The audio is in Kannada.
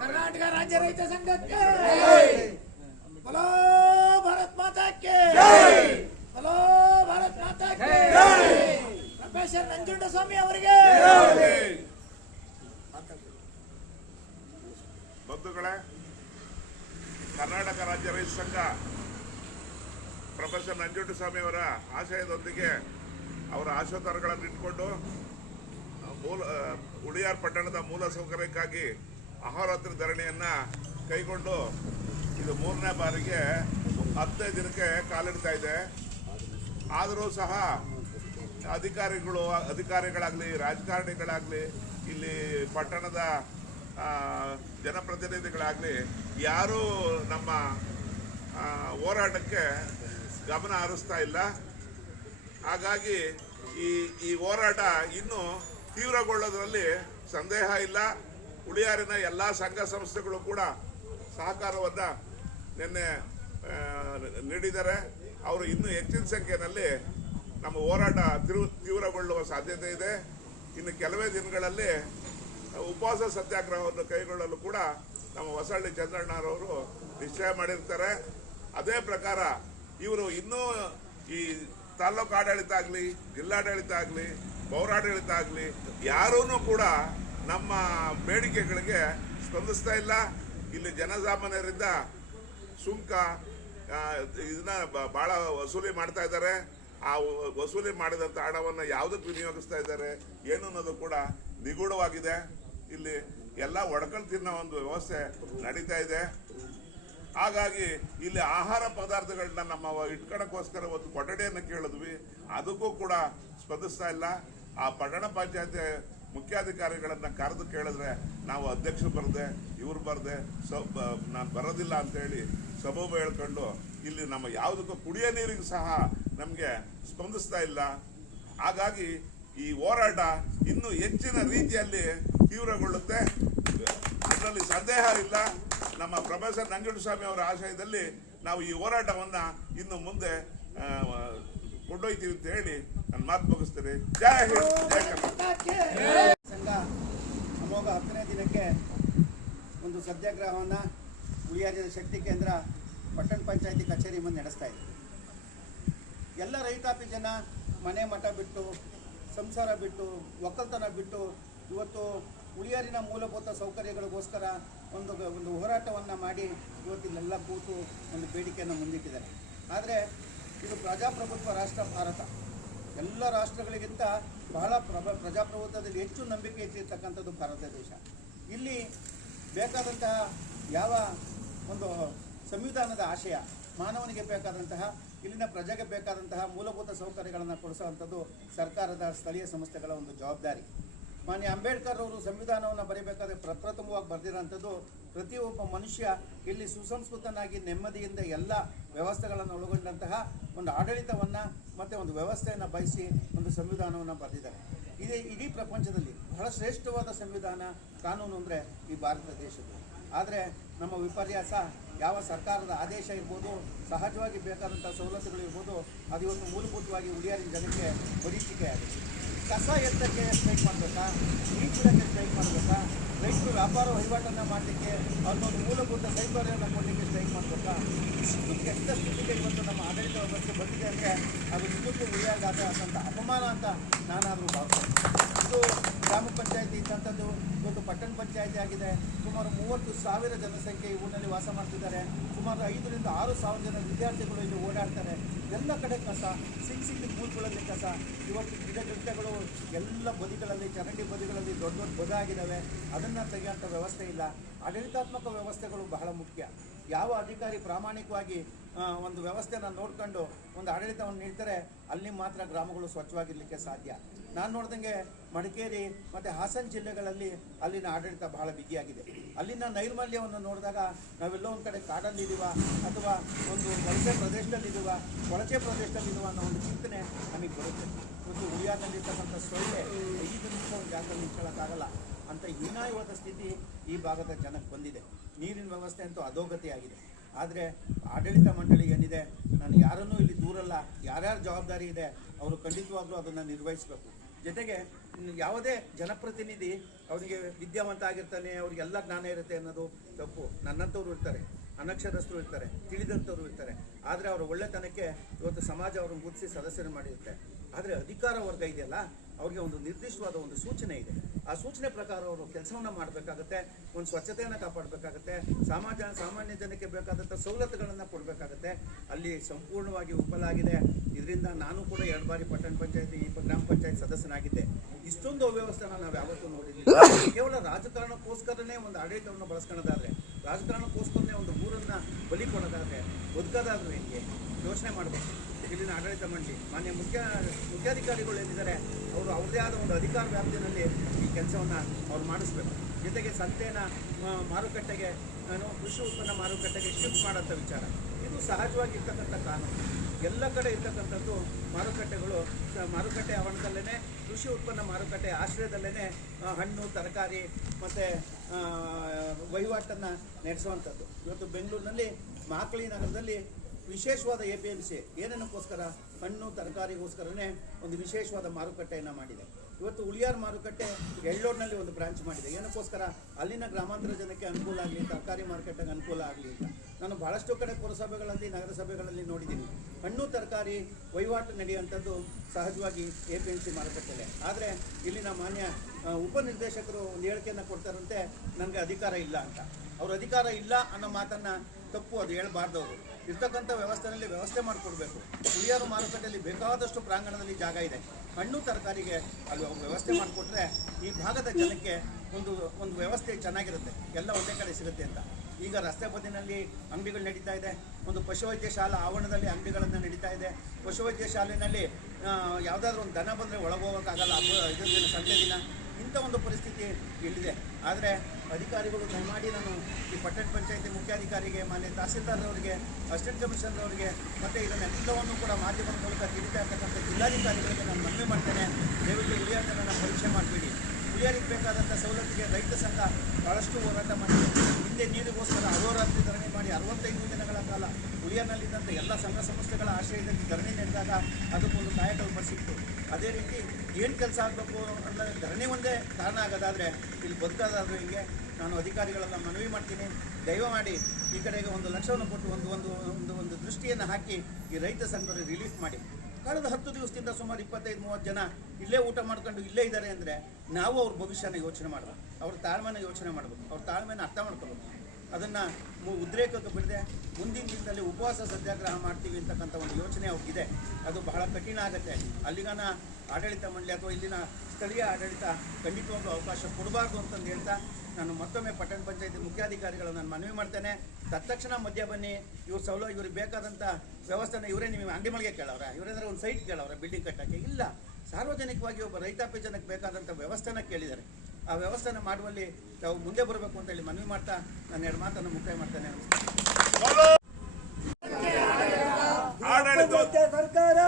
ಕರ್ನಾಟಕ ರಾಜ್ಯ ರೈತ ಸಂಘಕ್ಕೆ ಬಲೋ ಭಾರತ್ ಮಾತಾಕ್ಕೆ ಬಲೋ ಭಾರತ್ ಮಾತಾಕ್ಕೆ ಪ್ರೊಫೆಸರ್ ನಂಜುಂಡಸ್ವಾಮಿ ಅವರಿಗೆ ಬಂಧುಗಳೇ ಕರ್ನಾಟಕ ರಾಜ್ಯ ರೈತ ಸಂಘ ಪ್ರೊಫೆಸರ್ ನಂಜುಂಡಸ್ವಾಮಿ ಅವರ ಆಶಯದೊಂದಿಗೆ ಅವರ ಆಶೋತ್ತರಗಳನ್ನು ಇಟ್ಕೊಂಡು ಮೂಲ ಉಳಿಯಾರ್ ಪಟ್ಟಣದ ಮೂಲ ಸೌಕರ್ಯಕ್ಕಾಗಿ ಅಹೋರಾತ್ರಿ ಧರಣಿಯನ್ನು ಕೈಗೊಂಡು ಇದು ಮೂರನೇ ಬಾರಿಗೆ ಹದಿನೈದು ದಿನಕ್ಕೆ ಕಾಲಿಡ್ತಾ ಇದೆ. ಆದರೂ ಸಹ ಅಧಿಕಾರಿಗಳು, ಅಧಿಕಾರಿಗಳಾಗಲಿ, ರಾಜಕಾರಣಿಗಳಾಗಲಿ, ಇಲ್ಲಿ ಪಟ್ಟಣದ ಜನಪ್ರತಿನಿಧಿಗಳಾಗಲಿ ಯಾರೂ ನಮ್ಮ ಹೋರಾಟಕ್ಕೆ ಗಮನ ಹರಿಸ್ತಾ ಇಲ್ಲ. ಹಾಗಾಗಿ ಈ ಈ ಹೋರಾಟ ಇನ್ನೂ ತೀವ್ರಗೊಳ್ಳೋದರಲ್ಲಿ ಸಂದೇಹ ಇಲ್ಲ. ಉಳಿಯಾರಿನ ಎಲ್ಲ ಸಂಘ ಸಂಸ್ಥೆಗಳು ಕೂಡ ಸಹಕಾರವನ್ನ ನಿನ್ನೆ ನೀಡಿದ್ದಾರೆ ಅವರು ಇನ್ನೂ ಹೆಚ್ಚಿನ ಸಂಖ್ಯೆಯಲ್ಲಿ ನಮ್ಮ ಹೋರಾಟ ತಿರು, ತೀವ್ರಗೊಳ್ಳುವ ಸಾಧ್ಯತೆ ಇದೆ. ಇನ್ನು ಕೆಲವೇ ದಿನಗಳಲ್ಲಿ ಉಪವಾಸ ಸತ್ಯಾಗ್ರಹವನ್ನು ಕೈಗೊಳ್ಳಲು ಕೂಡ ನಮ್ಮ ಹೊಸಳ್ಳಿ ಚಂದ್ರಣ್ಣರವರು ನಿಶ್ಚಯ ಮಾಡಿರ್ತಾರೆ. ಅದೇ ಪ್ರಕಾರ ಇವರು ಇನ್ನೂ ಈ ತಾಲೂಕು ಆಡಳಿತ ಆಗಲಿ, ಜಿಲ್ಲಾಡಳಿತ ಆಗಲಿ, ಪೌರಾಡಳಿತ ಆಗಲಿ ಯಾರೂ ಕೂಡ ನಮ್ಮ ಬೇಡಿಕೆಗಳಿಗೆ ಸ್ಪಂದಿಸ್ತಾ ಇಲ್ಲ. ಇಲ್ಲಿ ಜನಸಾಮಾನ್ಯರಿಂದ ಸುಂಕ ಇದನ್ನ ಬಹಳ ವಸೂಲಿ ಮಾಡ್ತಾ ಇದ್ದಾರೆ. ಆ ವಸೂಲಿ ಮಾಡಿದಂಥ ಹಣವನ್ನು ಯಾವುದಕ್ಕೆ ವಿನಿಯೋಗಿಸ್ತಾ ಇದ್ದಾರೆ, ಏನು ಅನ್ನೋದು ಕೂಡ ನಿಗೂಢವಾಗಿದೆ. ಇಲ್ಲಿ ಎಲ್ಲ ಒಡಕಲ್ ತಿನ್ನೋ ಒಂದು ವ್ಯವಸ್ಥೆ ನಡೀತಾ ಇದೆ. ಹಾಗಾಗಿ ಇಲ್ಲಿ ಆಹಾರ ಪದಾರ್ಥಗಳನ್ನ ನಮ್ಮ ಇಟ್ಕೊಳಕ್ಕೋಸ್ಕರ ಒಂದು ಕೊಠಡಿಯನ್ನು ಕೇಳಿದ್ವಿ. ಅದಕ್ಕೂ ಕೂಡ ಸ್ಪಂದಿಸ್ತಾ ಇಲ್ಲ. ಆ ಪಟ್ಟಣ ಪಂಚಾಯತಿ ಮುಖ್ಯಾಧಿಕಾರಿಗಳನ್ನ ಕರೆದು ಕೇಳಿದ್ರೆ ನಾವು ಅಧ್ಯಕ್ಷರು ಬರದೆ, ಇವರು ಬರದೆ ನಾನು ಬರೋದಿಲ್ಲ ಅಂತೇಳಿ ಸಬೂಬು ಹೇಳ್ಕೊಂಡು ಇಲ್ಲಿ ನಮ್ಮ ಯಾವುದಕ್ಕೂ ಕುಡಿಯೋ ನೀರಿಗೂ ಸಹ ನಮಗೆ ಸ್ಪಂದಿಸ್ತಾ ಇಲ್ಲ. ಹಾಗಾಗಿ ಈ ಹೋರಾಟ ಇನ್ನೂ ಹೆಚ್ಚಿನ ರೀತಿಯಲ್ಲಿ ತೀವ್ರಗೊಳ್ಳುತ್ತೆ. ಅದರಲ್ಲಿ ಸಂದೇಹ ಇಲ್ಲ. ನಮ್ಮ ಪ್ರೊಫೆಸರ್ ನಂಜುಂಡಸ್ವಾಮಿ ಅವರ ಆಶಯದಲ್ಲಿ ನಾವು ಈ ಹೋರಾಟವನ್ನು ಇನ್ನು ಮುಂದೆ ಕೊಂಡೊಯ್ತೀವಿ ಅಂತ ಹೇಳಿ ನಾನು ಮಾತು ಮುಗಿಸ್ತೇನೆ. ಜೈ ಹಿಂದ್ ಕರ್ನಾಟಕ. ಸಂಘ ಹತ್ತನೇ ದಿನಕ್ಕೆ ಒಂದು ಸತ್ಯಾಗ್ರಹವನ್ನು ಉಳಿಯಾರಿನ ಶಕ್ತಿ ಕೇಂದ್ರ ಪಟ್ಟಣ ಪಂಚಾಯತಿ ಕಚೇರಿ ಮುಂದೆ ನಡೆಸ್ತಾ ಇದೆ. ಎಲ್ಲ ರೈತಾಪಿ ಜನ ಮನೆ ಮಠ ಬಿಟ್ಟು, ಸಂಸಾರ ಬಿಟ್ಟು, ಒಕ್ಕಲ್ತನ ಬಿಟ್ಟು ಇವತ್ತು ಉಳಿಯಾರಿನ ಮೂಲಭೂತ ಸೌಕರ್ಯಗಳಿಗೋಸ್ಕರ ಒಂದು ಒಂದು ಹೋರಾಟವನ್ನು ಮಾಡಿ ಇವತ್ತಿಲ್ಲೆಲ್ಲ ಕೂತು ಒಂದು ಬೇಡಿಕೆಯನ್ನು ಮುಂದಿಟ್ಟಿದ್ದಾರೆ. ಆದರೆ ಇದು ಪ್ರಜಾಪ್ರಭುತ್ವ ರಾಷ್ಟ್ರ ಭಾರತ. ಎಲ್ಲ ರಾಷ್ಟ್ರಗಳಿಗಿಂತ ಬಹಳ ಪ್ರಭ ಪ್ರಜಾಪ್ರಭುತ್ವದಲ್ಲಿ ಹೆಚ್ಚು ನಂಬಿಕೆ ಇಟ್ಟಿರ್ತಕ್ಕಂಥದ್ದು ಭಾರತ ದೇಶ. ಇಲ್ಲಿ ಬೇಕಾದಂತಹ ಯಾವ ಒಂದು ಸಂವಿಧಾನದ ಆಶಯ, ಮಾನವನಿಗೆ ಬೇಕಾದಂತಹ, ಇಲ್ಲಿನ ಪ್ರಜೆಗೆ ಬೇಕಾದಂತಹ ಮೂಲಭೂತ ಸೌಕರ್ಯಗಳನ್ನು ಕೊಡಿಸುವಂಥದ್ದು ಸರ್ಕಾರದ ಸ್ಥಳೀಯ ಸಂಸ್ಥೆಗಳ ಒಂದು ಜವಾಬ್ದಾರಿ. ಮಾನ್ಯ ಅಂಬೇಡ್ಕರ್ ಅವರು ಸಂವಿಧಾನವನ್ನು ಬರೀಬೇಕಾದ್ರೆ ಪ್ರಪ್ರಥಮವಾಗಿ ಬರೆದಿರೋಂಥದ್ದು ಪ್ರತಿಯೊಬ್ಬ ಮನುಷ್ಯ ಇಲ್ಲಿ ಸುಸಂಸ್ಕೃತನಾಗಿ ನೆಮ್ಮದಿಯಿಂದ ಎಲ್ಲ ವ್ಯವಸ್ಥೆಗಳನ್ನು ಒಳಗೊಂಡಂತಹ ಒಂದು ಆಡಳಿತವನ್ನು ಮತ್ತು ಒಂದು ವ್ಯವಸ್ಥೆಯನ್ನು ಬಯಸಿ ಒಂದು ಸಂವಿಧಾನವನ್ನು ಬರೆದಿದ್ದಾರೆ. ಇದೇ ಇಡೀ ಪ್ರಪಂಚದಲ್ಲಿ ಬಹಳ ಶ್ರೇಷ್ಠವಾದ ಸಂವಿಧಾನ ಕಾನೂನು ಅಂದರೆ ಈ ಭಾರತ ದೇಶದ್ದು. ಆದರೆ ನಮ್ಮ ವಿಪರ್ಯಾಸ ಯಾವ ಸರ್ಕಾರದ ಆದೇಶ ಇರ್ಬೋದು, ಸಹಜವಾಗಿ ಬೇಕಾದಂಥ ಸವಲತ್ತುಗಳಿರ್ಬೋದು ಅದು ಇವತ್ತು ಮೂಲಭೂತವಾಗಿ ಉಳಿಯಾರಿನ ಜನಕ್ಕೆ ಬರೀಚಿಕೆ ಆಗಿದೆ ಕಸ ಎತ್ತಕ್ಕೆ ಸ್ಟ್ರೈಕ್ ಮಾಡಬೇಕಾ? ನೀರು ಬಿಡೋಕ್ಕೆ ಸ್ಟ್ರೈಕ್ ಮಾಡಬೇಕಾ? ರೈತರು ವ್ಯಾಪಾರ ವಹಿವಾಟನ್ನು ಮಾಡಲಿಕ್ಕೆ ಅವ್ರನ್ನೊಂದು ಮೂಲಭೂತ ಸೈಬರ್ಯನ್ನು ಕೊಡಲಿಕ್ಕೆ ಸ್ಟ್ರೈಕ್ ಮಾಡಬೇಕಾ? ಇಷ್ಟು ಕೆಟ್ಟ ಸ್ಥಿತಿಗೆ ಇವತ್ತು ನಮ್ಮ ಆಡಳಿತ ವ್ಯವಸ್ಥೆ ಬಂದಿದೆ ಅಂದರೆ ಅದು ಇದಕ್ಕೂ ಉಳಿಯಾಗಾದ ಅಂತ ಅಪಮಾನ ಅಂತ ನಾನಾದರೂ ಭಾವಿಸ್ತೇನೆ. ಇದು ಪಂಚಾಯತಿ ಇದ್ದಂಥದ್ದು ಇವತ್ತು ಪಟ್ಟಣ ಪಂಚಾಯತಿ ಆಗಿದೆ. ಸುಮಾರು ಮೂವತ್ತು ಸಾವಿರ ಜನಸಂಖ್ಯೆ ಈ ಊರಿನಲ್ಲಿ ವಾಸ ಮಾಡ್ತಿದ್ದಾರೆ. ಸುಮಾರು ಐದರಿಂದ ಆರು ಸಾವಿರ ಜನ ವಿದ್ಯಾರ್ಥಿಗಳು ಇಲ್ಲಿ ಓಡಾಡ್ತಾರೆ. ಎಲ್ಲ ಕಡೆ ಕಸ, ಸಿಕ್ಕ ಸಿಕ್ಕ ಮೂಲಗಳಲ್ಲಿ ಕಸ. ಇವತ್ತು ಗಿಡ ಗಿಡಗಳು ಎಲ್ಲ ಬದಿಗಳಲ್ಲಿ, ಚರಂಡಿ ಬದಿಗಳಲ್ಲಿ ದೊಡ್ಡ ದೊಡ್ಡ ಬದ ಆಗಿದ್ದಾವೆ. ಅದನ್ನು ತೆಗೆಯುವಂಥ ವ್ಯವಸ್ಥೆ ಇಲ್ಲ. ಆಡಳಿತಾತ್ಮಕ ವ್ಯವಸ್ಥೆಗಳು ಬಹಳ ಮುಖ್ಯ. ಯಾವ ಅಧಿಕಾರಿ ಪ್ರಾಮಾಣಿಕವಾಗಿ ಒಂದು ವ್ಯವಸ್ಥೆನ ನೋಡ್ಕೊಂಡು ಒಂದು ಆಡಳಿತವನ್ನು ನೀಡ್ತಾರೆ, ಅಲ್ಲಿ ಮಾತ್ರ ಗ್ರಾಮಗಳು ಸ್ವಚ್ಛವಾಗಿರಲಿಕ್ಕೆ ಸಾಧ್ಯ. ನಾನು ನೋಡ್ದಂಗೆ ಮಡಿಕೇರಿ ಮತ್ತು ಹಾಸನ ಜಿಲ್ಲೆಗಳಲ್ಲಿ ಅಲ್ಲಿನ ಆಡಳಿತ ಬಹಳ ಬಿಗಿಯಾಗಿದೆ. ಅಲ್ಲಿನ ನೈರ್ಮಲ್ಯವನ್ನು ನೋಡಿದಾಗ ನಾವೆಲ್ಲೋ ಒಂದು ಕಡೆ ಕಾಡಲ್ಲಿದ್ದೀವ ಅಥವಾ ಒಂದು ವಲಸೆ ಪ್ರದೇಶದಲ್ಲಿದ್ದೀವ, ಕೊಳಚೆ ಪ್ರದೇಶದಲ್ಲಿದ್ದೀವ ಅನ್ನೋ ಒಂದು ಚಿಂತನೆ ನಮಗೆ ಬರುತ್ತೆ. ಒಂದು ಉಳಿಯಾದಲ್ಲಿರ್ತಕ್ಕಂಥ ಸೊಳ್ಳೆ ಐದು ನಿಮಿಷ ಒಂದು ಜಾಗದಲ್ಲಿ ನಿಂತ್ಕೊಳ್ಳೋಕ್ಕಾಗಲ್ಲ. ಅಂತ ಹೀನಾಯವಾದ ಸ್ಥಿತಿ ಈ ಭಾಗದ ಜನಕ್ಕೆ ಬಂದಿದೆ. ನೀರಿನ ವ್ಯವಸ್ಥೆ ಅಂತೂ ಅಧೋಗತಿಯಾಗಿದೆ. ಆದರೆ ಆಡಳಿತ ಮಂಡಳಿ ಏನಿದೆ, ನಾನು ಯಾರನ್ನೂ ಇಲ್ಲಿ ದೂರಲ್ಲ, ಯಾರ್ಯಾರು ಜವಾಬ್ದಾರಿ ಇದೆ, ಅವರು ಖಂಡಿತವಾಗ್ಲೂ ಅದನ್ನು ನಿರ್ವಹಿಸಬೇಕು. ಜೊತೆಗೆ ಯಾವುದೇ ಜನಪ್ರತಿನಿಧಿ ಅವನಿಗೆ ವಿದ್ಯಾವಂತ ಆಗಿರ್ತಾನೆ, ಅವ್ರಿಗೆಲ್ಲ ಜ್ಞಾನ ಇರುತ್ತೆ ಅನ್ನೋದು ತಪ್ಪು. ನನ್ನಂಥವ್ರು ಇರ್ತಾರೆ, ಅನಕ್ಷರಸ್ಥರು ಇರ್ತಾರೆ, ತಿಳಿದಂಥವ್ರು ಇರ್ತಾರೆ. ಆದರೆ ಅವರ ಒಳ್ಳೆತನಕ್ಕೆ ಇವತ್ತು ಸಮಾಜ ಅವ್ರನ್ನ ಗುರುತಿಸಿ ಸದಸ್ಯರು ಮಾಡಿರುತ್ತೆ. ಆದರೆ ಅಧಿಕಾರ ವರ್ಗ ಇದೆಯಲ್ಲ ಅವ್ರಿಗೆ ಒಂದು ನಿರ್ದಿಷ್ಟವಾದ ಒಂದು ಸೂಚನೆ ಇದೆ. ಆ ಸೂಚನೆ ಪ್ರಕಾರ ಅವರು ಕೆಲಸವನ್ನು ಮಾಡಬೇಕಾಗತ್ತೆ, ಒಂದು ಸ್ವಚ್ಛತೆಯನ್ನು ಕಾಪಾಡಬೇಕಾಗುತ್ತೆ, ಸಮಾಜ, ಸಾಮಾನ್ಯ ಜನಕ್ಕೆ ಬೇಕಾದಂಥ ಸವಲತ್ತುಗಳನ್ನು ಕೊಡಬೇಕಾಗತ್ತೆ. ಅಲ್ಲಿ ಸಂಪೂರ್ಣವಾಗಿ ವಿಫಲಾಗಿದೆ ಇದರಿಂದ ನಾನು ಕೂಡ ಎರಡು ಬಾರಿ ಪಟ್ಟಣ ಪಂಚಾಯತಿ, ಈ ಗ್ರಾಮ ಪಂಚಾಯತ್ ಸದಸ್ಯನಾಗಿದ್ದೆ. ಇಷ್ಟೊಂದು ಅವ್ಯವಸ್ಥೆನ ನಾವು ಯಾವತ್ತೂ ನೋಡಿದ್ವಿ ಕೇವಲ ರಾಜಕಾರಣಕ್ಕೋಸ್ಕರನೇ ಒಂದು ಆಡಳಿತವನ್ನು ಬಳಸ್ಕೊಳ್ಳೋದಾದ್ರೆ ರಾಜಕಾರಣಕ್ಕೋಸ್ಕರನೇ ಒಂದು ಊರನ್ನು ಬಲಿ ಕೊಡೋದಾದ್ರೆ, ಬದುಕೋದಾದ್ರೆ ಹೆಂಗೆ? ಯೋಚನೆ ಮಾಡಬೇಕು. ಇಲ್ಲಿನ ಆಡಳಿತ ಮಂಡಳಿ, ಮಾನ್ಯ ಮುಖ್ಯ, ಮುಖ್ಯಾಧಿಕಾರಿಗಳು ಏನಿದ್ದಾರೆ, ಅವರು ಅವರದೇ ಆದ ಒಂದು ಅಧಿಕಾರ ವ್ಯಾಪ್ತಿಯಲ್ಲಿ ಈ ಕೆಲಸವನ್ನು ಅವ್ರು ಮಾಡಿಸ್ಬೇಕು. ಜೊತೆಗೆ ಸಂತೆನ ಮಾರುಕಟ್ಟೆಗೆ ನಾನು ಕೃಷಿ ಉತ್ಪನ್ನ ಮಾರುಕಟ್ಟೆಗೆ ಶಿಫ್ಟ್ ಮಾಡೋಂಥ ವಿಚಾರ. ಇದು ಸಹಜವಾಗಿ ಇರ್ತಕ್ಕಂಥ ಕಾನೂನು. ಎಲ್ಲ ಕಡೆ ಇರ್ತಕ್ಕಂಥದ್ದು ಮಾರುಕಟ್ಟೆಗಳು ಮಾರುಕಟ್ಟೆ ಆವರಣದಲ್ಲೇ ಕೃಷಿ ಉತ್ಪನ್ನ ಮಾರುಕಟ್ಟೆ ಆಶ್ರಯದಲ್ಲೇ ಹಣ್ಣು, ತರಕಾರಿ, ಮತ್ತು ವಹಿವಾಟನ್ನು ನಡೆಸುವಂಥದ್ದು. ಇವತ್ತು ಬೆಂಗಳೂರಿನಲ್ಲಿ ಮಾಕಳಿ ನಗರದಲ್ಲಿ ವಿಶೇಷವಾದ ಎ ಪಿ ಎಂ ಸಿ ಏನನ್ನಕ್ಕೋಸ್ಕರ, ಹಣ್ಣು, ತರಕಾರಿಗೋಸ್ಕರನೇ ಒಂದು ವಿಶೇಷವಾದ ಮಾರುಕಟ್ಟೆಯನ್ನು ಮಾಡಿದೆ. ಇವತ್ತು ಉಳಿಯಾರ್ ಮಾರುಕಟ್ಟೆ ಎಳ್ಳೋಡ್ನಲ್ಲಿ ಒಂದು ಬ್ರಾಂಚ್ ಮಾಡಿದೆ. ಏನಕ್ಕೋಸ್ಕರ, ಅಲ್ಲಿನ ಗ್ರಾಮಾಂತರ ಜನಕ್ಕೆ ಅನುಕೂಲ ಆಗಲಿ, ತರಕಾರಿ ಮಾರುಕಟ್ಟೆಗೆ ಅನುಕೂಲ ಆಗಲಿ ಅಂತ. ನಾನು ಬಹಳಷ್ಟು ಕಡೆ ಪುರಸಭೆಗಳಲ್ಲಿ, ನಗರಸಭೆಗಳಲ್ಲಿ ನೋಡಿದ್ದೀನಿ. ಹಣ್ಣು, ತರಕಾರಿ ವಹಿವಾಟು ನಡೆಯುವಂಥದ್ದು ಸಹಜವಾಗಿ ಎ ಪಿ ಎಂ ಸಿ ಮಾರುಕಟ್ಟೆಯಲ್ಲಿ. ಆದರೆ ಇಲ್ಲಿನ ಮಾನ್ಯ ಉಪನಿರ್ದೇಶಕರು ಒಂದು ಹೇಳಿಕೆಯನ್ನು ಕೊಡ್ತಾರಂತೆ ನನಗೆ ಅಧಿಕಾರ ಇಲ್ಲ ಅಂತ. ಅವ್ರ ಅಧಿಕಾರ ಇಲ್ಲ ಅನ್ನೋ ಮಾತನ್ನ ತಪ್ಪು ಅದು ಹೇಳಬಾರ್ದು ಅವರು. ಇರ್ತಕ್ಕಂಥ ವ್ಯವಸ್ಥೆಯಲ್ಲಿ ವ್ಯವಸ್ಥೆ ಮಾಡಿಕೊಡ್ಬೇಕು. ಹುಳಿಯಾರು ಮಾರುಕಟ್ಟೆಯಲ್ಲಿ ಬೇಕಾದಷ್ಟು ಪ್ರಾಂಗಣದಲ್ಲಿ ಜಾಗ ಇದೆ. ಹಣ್ಣು ತರಕಾರಿಗೆ ಅಲ್ಲಿ ವ್ಯವಸ್ಥೆ ಮಾಡಿಕೊಟ್ರೆ ಈ ಭಾಗದ ಜನಕ್ಕೆ ಒಂದು ಒಂದು ವ್ಯವಸ್ಥೆ ಚೆನ್ನಾಗಿರುತ್ತೆ. ಎಲ್ಲ ಒಂದೇ ಕಡೆ ಸಿಗುತ್ತೆ ಅಂತ. ಈಗ ರಸ್ತೆ ಬದಿನಲ್ಲಿ ಅಂಗಡಿಗಳು ನಡೀತಾ ಇದೆ. ಒಂದು ಪಶುವೈದ್ಯ ಶಾಲಾ ಆವರಣದಲ್ಲಿ ಅಂಗಡಿಗಳನ್ನು ನಡೀತಾ ಇದೆ. ಪಶುವೈದ್ಯ ಶಾಲೆಯಲ್ಲಿ ಯಾವುದಾದ್ರೂ ಒಂದು ದನ ಬಂದರೆ ಒಳಗೋಗೋಕ್ಕಾಗಲ್ಲ ದಿನ ಸಂತೆ ದಿನ. ಇಂಥ ಒಂದು ಪರಿಸ್ಥಿತಿ ಇಲ್ಲಿದೆ. ಆದರೆ ಅಧಿಕಾರಿಗಳು ದಯಮಾಡಿ ನಾನು ಈ ಪಟ್ಟಣ ಪಂಚಾಯತಿ ಮುಖ್ಯಾಧಿಕಾರಿಗೆ, ಮಾನ್ಯ ತಹಸೀಲ್ದಾರ್ ಅವರಿಗೆ ಅಸಿಸ್ಟೆಂಟ್ ಕಮಿಷನರ್ ಅವರಿಗೆ ಮತ್ತು ಇದನ್ನೆಲ್ಲವನ್ನು ಕೂಡ ಮಾಧ್ಯಮದ ಮೂಲಕ ತಿಳಿತಾ ಇರ್ತಕ್ಕಂಥ ಜಿಲ್ಲಾಧಿಕಾರಿಗಳಿಗೆ ನಾನು ಮನವಿ ಮಾಡ್ತೇನೆ. ದಯವಿಟ್ಟು ಹಿರಿಯರನ್ನ ಪರೀಕ್ಷೆ ಮಾಡಬೇಡಿ. ಹಿರಿಯರಿಗೆ ಬೇಕಾದಂಥ ಸವಲತ್ತಿಗೆ ರೈತ ಸಂಘ ಭಾಳಷ್ಟು ಹೋರಾಟ ಮಾಡಿದೆ. ಹಿಂದೆ ನೀರಿಗೋಸ್ಕರ ಅಹೋರಾತ್ರಿ ಧರಣಿ ಮಾಡಿ ಅರವತ್ತೈದು ದಿನಗಳ ಕಾಲ ಹುಳಿಯರ್ನಲ್ಲಿದ್ದಂಥ ಎಲ್ಲ ಸಂಘ ಸಂಸ್ಥೆಗಳ ಆಶ್ರಯದಲ್ಲಿ ಧರಣಿ ನಡೆದಾಗ ಅದಕ್ಕೊಂದು ಕಾಯಕಲ್ಪ ಸಿಕ್ತು ಅದೇ ರೀತಿ ಏನು ಕೆಲಸ ಆಗಬೇಕು ಅನ್ನೋದು ಧರಣಿ ಒಂದೇ ಕಾರಣ ಆಗೋದಾದರೆ ಇಲ್ಲಿ ಬದುಕೋದಾದ್ರೂ ಹಿಂಗೆ. ನಾನು ಅಧಿಕಾರಿಗಳೆಲ್ಲ ಮನವಿ ಮಾಡ್ತೀನಿ. ದಯವ ಮಾಡಿ ಈ ಕಡೆಗೆ ಒಂದು ಲಕ್ಷವನ್ನು ಕೊಟ್ಟು ಒಂದು ಒಂದು ಒಂದು ಒಂದು ದೃಷ್ಟಿಯನ್ನು ಹಾಕಿ ಈ ರೈತ ಸಂಘರು ರಿಲೀಫ್ ಮಾಡಿ. ಕಳೆದ ಹತ್ತು ದಿವಸದಿಂದ ಸುಮಾರು ಇಪ್ಪತ್ತೈದು, ಮೂವತ್ತು ಜನ ಇಲ್ಲೇ ಊಟ ಮಾಡ್ಕೊಂಡು ಇಲ್ಲೇ ಇದ್ದಾರೆ ಅಂದರೆ ನಾವು ಅವ್ರ ಭವಿಷ್ಯನ ಯೋಚನೆ ಮಾಡಬೇಕು. ಅವ್ರ ತಾಳ್ಮೆನ ಯೋಚನೆ ಮಾಡಬೇಕು. ಅವ್ರ ತಾಳ್ಮೆನ ಅರ್ಥ ಮಾಡ್ಕೋಬೇಕು ಅದನ್ನು ಉದ್ರೇಕಕ್ಕೆ ಬಿಡದೆ ಮುಂದಿನ ದಿನದಲ್ಲಿ ಉಪವಾಸ ಸತ್ಯಾಗ್ರಹ ಮಾಡ್ತೀವಿ ಅಂತಕ್ಕಂಥ ಒಂದು ಯೋಚನೆ ಅವ್ರಿಗಿದೆ ಅದು ಬಹಳ ಕಠಿಣ ಆಗುತ್ತೆ. ಅಲ್ಲಿಗನ ಆಡಳಿತ ಮಂಡಳಿ ಅಥವಾ ಇಲ್ಲಿನ ಸ್ಥಳೀಯ ಆಡಳಿತ ಖಂಡಿತವಾಗ್ಲೂ ಅವಕಾಶ ಕೊಡಬಾರ್ದು ಅಂತಂದು ಹೇಳ್ತಾ ನಾನು ಮತ್ತೊಮ್ಮೆ ಪಟ್ಟಣ ಪಂಚಾಯತಿ ಮುಖ್ಯಾಧಿಕಾರಿಗಳು ನಾನು ಮನವಿ ಮಾಡ್ತೇನೆ. ತತ್ಕ್ಷಣ ಮಧ್ಯ ಬನ್ನಿ. ಇವ್ರು ಸೌಲ ಇವ್ರಿಗೆ ಬೇಕಾದಂಥ ವ್ಯವಸ್ಥೆನ ಇವರೇ ನಿಮಗೆ ಅಂಗಡಿ ಮಳಿಗೆ ಕೇಳವ್ರೆ. ಇವರೇಂದ್ರೆ ಒಂದು ಸೈಟ್ ಕೇಳವ್ರೆ ಬಿಲ್ಡಿಂಗ್ ಕಟ್ಟೋಕ್ಕೆ? ಇಲ್ಲ. ಸಾರ್ವಜನಿಕವಾಗಿ ಒಬ್ಬ ರೈತಾಪಿ ಜನಕ್ಕೆ ಬೇಕಾದಂಥ ವ್ಯವಸ್ಥೆನ ಕೇಳಿದ್ದಾರೆ. ಆ ವ್ಯವಸ್ಥೆಯನ್ನು ಮಾಡುವಲ್ಲಿ ತಾವು ಮುಂದೆ ಬರಬೇಕು ಅಂತ ಹೇಳಿ ಮನವಿ ಮಾಡ್ತಾ ನಾನು ಎರಡು ಮಾತನ್ನು ಮುಕ್ತಾಯ ಮಾಡ್ತೇನೆ. ಸರ್ಕಾರ